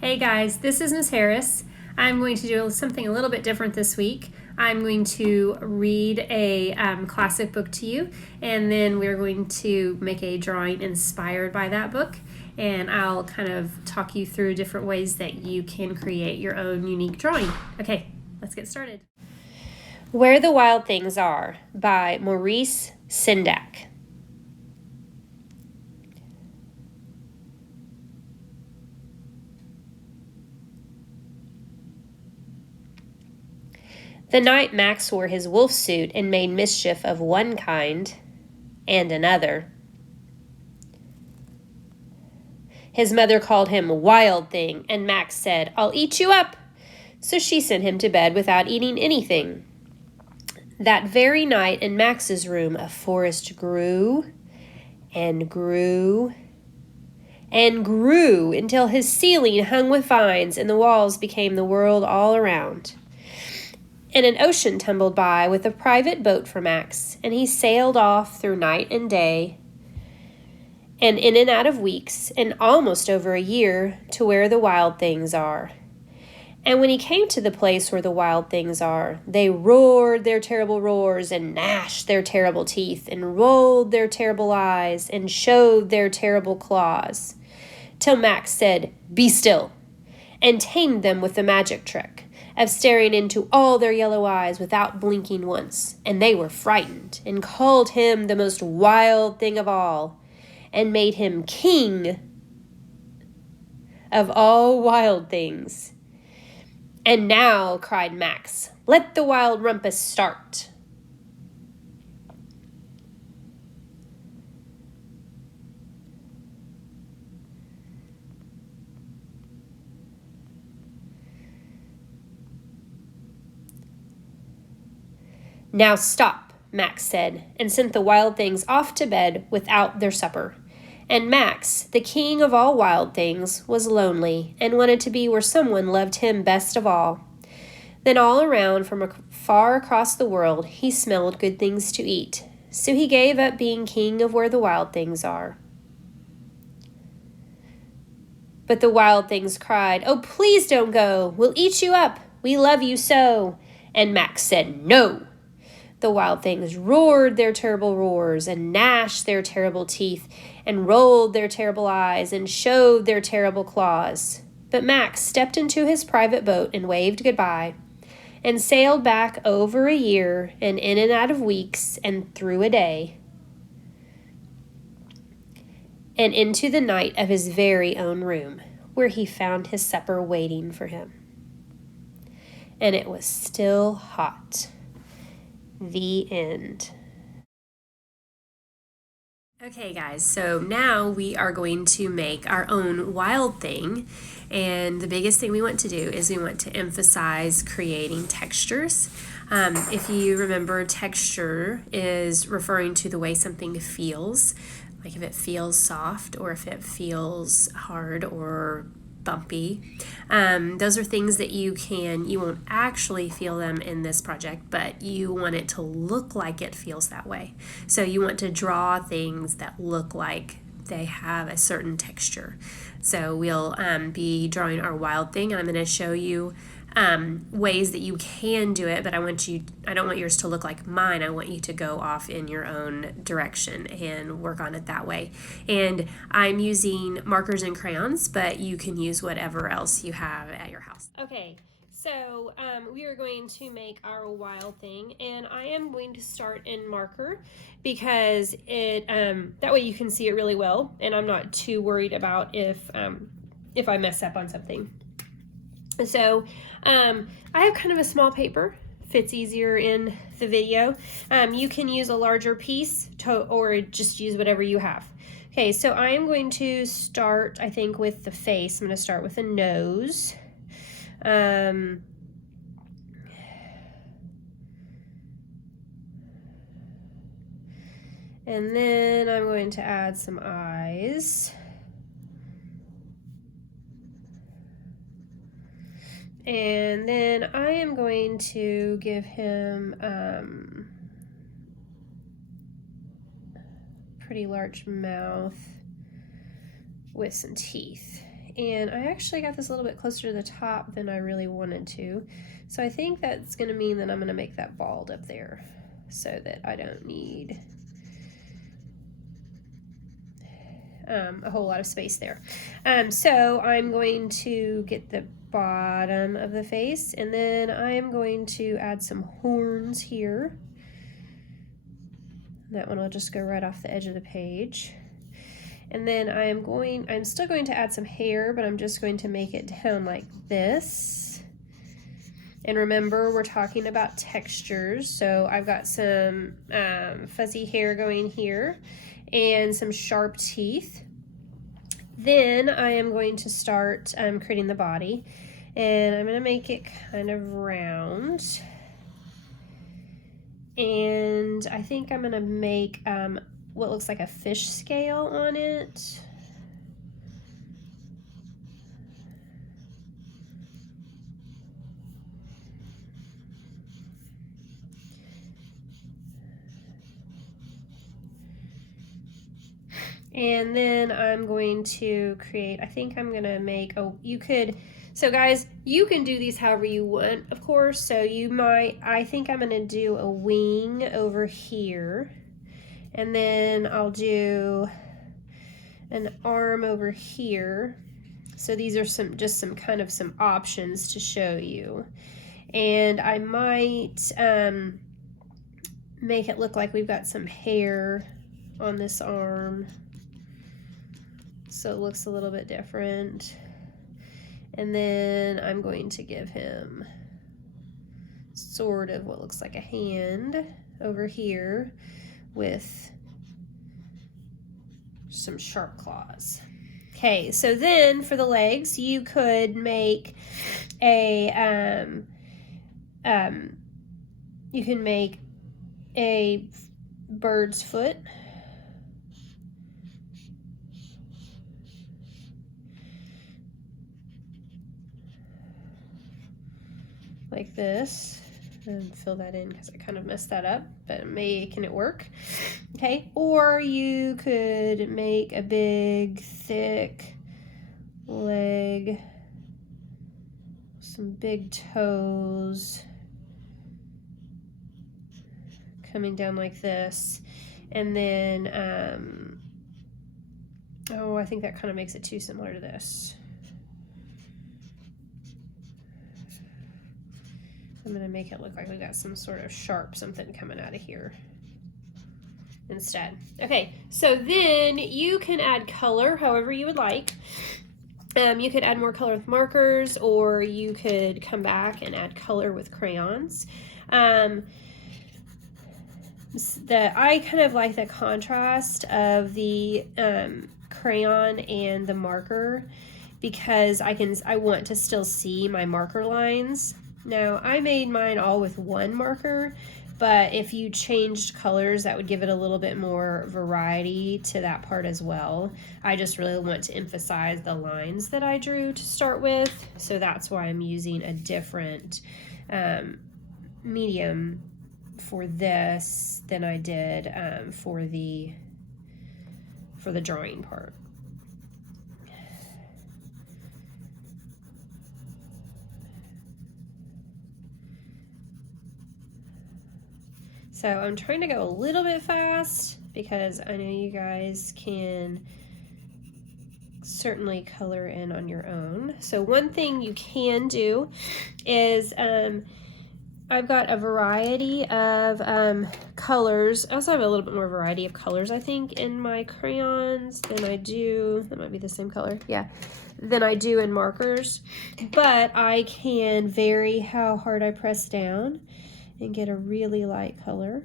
Hey guys, this is Miss Harris. I'm going to do something a little bit different this week. I'm going to read a classic book to you, and then we're going to make a drawing inspired by that book. And I'll kind of talk you through different ways that you can create your own unique drawing. Okay, let's get started. Where the Wild Things Are by Maurice Sendak. The night Max wore his wolf suit and made mischief of one kind and another, his mother called him Wild Thing, and Max said, "I'll eat you up." So she sent him to bed without eating anything. That very night in Max's room, a forest grew and grew and grew until his ceiling hung with vines and the walls became the world all around. And an ocean tumbled by with a private boat for Max, and he sailed off through night and day, and in and out of weeks, and almost over a year, to where the wild things are. And when he came to the place where the wild things are, they roared their terrible roars, and gnashed their terrible teeth, and rolled their terrible eyes, and showed their terrible claws, till Max said, "Be still," and tamed them with the magic trick of staring into all their yellow eyes without blinking once, and they were frightened, and called him the most wild thing of all, and made him king of all wild things. "And now," cried Max, "let the wild rumpus start." "Now stop," Max said, and sent the wild things off to bed without their supper. And Max, the king of all wild things, was lonely and wanted to be where someone loved him best of all. Then all around, from far across the world, he smelled good things to eat. So he gave up being king of where the wild things are. But the wild things cried, "Oh, please don't go. We'll eat you up. We love you so." And Max said, "No." The wild things roared their terrible roars, and gnashed their terrible teeth, and rolled their terrible eyes, and showed their terrible claws. But Max stepped into his private boat and waved goodbye, and sailed back over a year, and in and out of weeks, and through a day, and into the night of his very own room, where he found his supper waiting for him. And it was still hot. The end. Okay guys, so now we are going to make our own wild thing, and the biggest thing we want to do is we want to emphasize creating textures. If you remember, texture is referring to the way something feels, like if it feels soft or if it feels hard or bumpy. Those are things that you won't actually feel them in this project, but you want it to look like it feels that way. So you want to draw things that look like they have a certain texture. So we'll be drawing our wild thing, and I'm going to show you ways that you can do it, but I don't want yours to look like mine. I want you to go off in your own direction and work on it that way. And I'm using markers and crayons, but you can use whatever else you have at your house. Okay, so we are going to make our wild thing, and I am going to start in marker because it that way you can see it really well, and I'm not too worried about if I mess up on something. So I have kind of a small paper, fits easier in the video. You can use a larger piece or just use whatever you have. Okay, so I am going to start, I think, with the face. I'm going to start with a nose. And then I'm going to add some eyes. And then I am going to give him pretty large mouth with some teeth. And I actually got this a little bit closer to the top than I really wanted to. So I think that's gonna mean that I'm gonna make that bald up there so that I don't need a whole lot of space there. So I'm going to get the bottom of the face, and then I'm going to add some horns here. That one will just go right off the edge of the page. And then I'm still going to add some hair, but I'm just going to make it down like this. And remember, we're talking about textures. So I've got some fuzzy hair going here and some sharp teeth. Then I am going to start creating the body, and I'm going to make it kind of round. And I think I'm going to make what looks like a fish scale on it. And then I'm going to create, I think I'm going to make, so guys, you can do these however you want, of course. So I think I'm going to do a wing over here. And then I'll do an arm over here. So these are just some options to show you. And I might make it look like we've got some hair on this arm, so it looks a little bit different. And then I'm going to give him sort of what looks like a hand over here with some sharp claws. Okay, so then for the legs, you could make a you can make a bird's foot. Like this, and fill that in because I kind of messed that up, but I'm making it work. Okay, or you could make a big thick leg, some big toes coming down like this, and then oh, I think that kind of makes it too similar to this. I'm going to make it look like we got some sort of sharp something coming out of here instead. Okay, so then you can add color however you would like. You could add more color with markers, or you could come back and add color with crayons. I kind of like the contrast of the crayon and the marker because I want to still see my marker lines. Now, I made mine all with one marker, but if you changed colors, that would give it a little bit more variety to that part as well. I just really want to emphasize the lines that I drew to start with, so that's why I'm using a different medium for this than I did for the drawing part. So I'm trying to go a little bit fast because I know you guys can certainly color in on your own. So one thing you can do is I've got a variety of colors. I also have a little bit more variety of colors, I think, in my crayons than I do, that might be the same color, yeah, than I do in markers. But I can vary how hard I press down and get a really light color.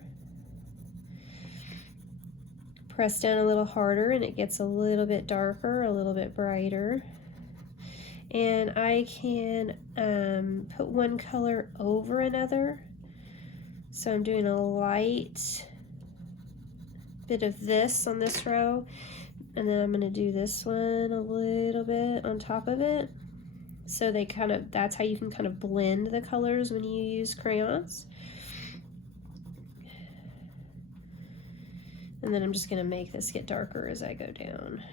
Press down a little harder and it gets a little bit darker, a little bit brighter. And I can put one color over another. So I'm doing a light bit of this on this row, and then I'm going to do this one a little bit on top of it. So they that's how you can kind of blend the colors when you use crayons. And then I'm just going to make this get darker as I go down.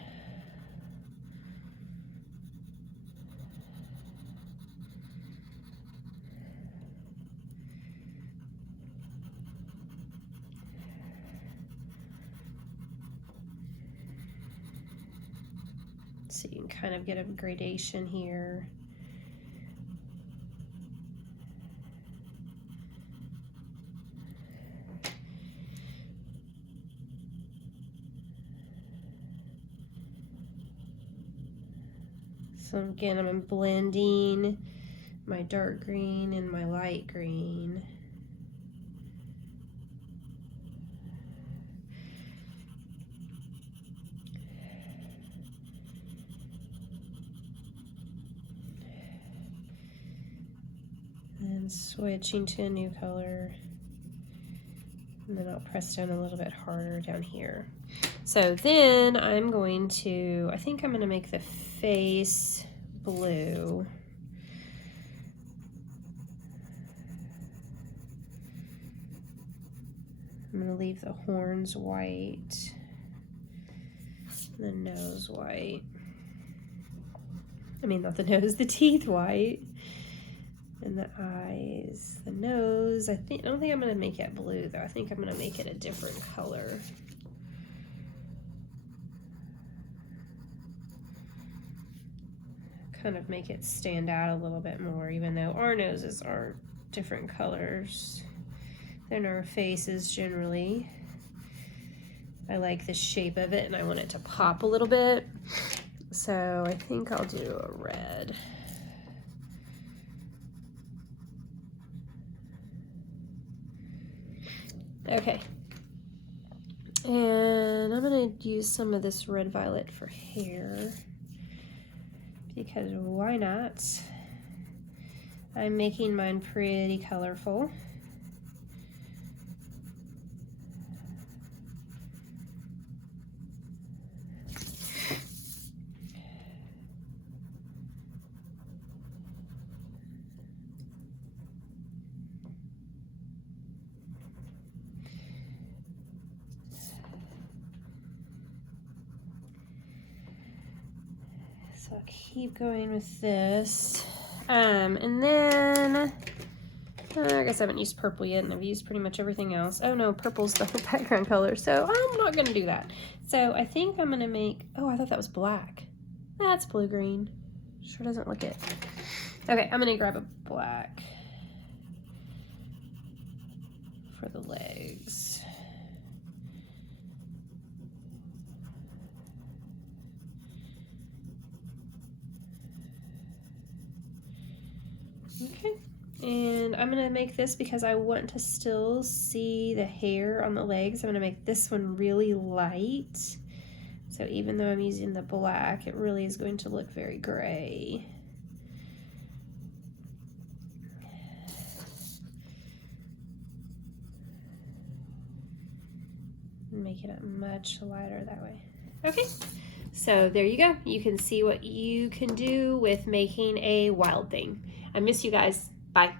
So you can kind of get a gradation here. So again, I'm blending my dark green and my light green. And switching to a new color. And then I'll press down a little bit harder down here. So then I'm going to, I think I'm going to make the face blue. I'm going to leave the horns white, the nose white. I mean, not the nose, the teeth white. And the eyes, the nose. I don't think I'm going to make it blue though. I think I'm going to make it a different color. Kind of make it stand out a little bit more, even though our noses are different colors than our faces generally. I like the shape of it and I want it to pop a little bit. So I think I'll do a red. Okay. And I'm gonna use some of this red violet for hair, because why not? I'm making mine pretty colorful. So I'll keep going with this. And then, I guess I haven't used purple yet, and I've used pretty much everything else. Oh no, purple's the background color, so I'm not gonna do that. So I think I'm gonna make, oh, I thought that was black. That's blue-green. Sure doesn't look it. Okay, I'm gonna grab a black for the legs. Okay, and I'm gonna make this because I want to still see the hair on the legs. I'm gonna make this one really light. So even though I'm using the black, it really is going to look very gray. Make it much lighter that way. Okay, so there you go. You can see what you can do with making a wild thing. I miss you guys. Bye.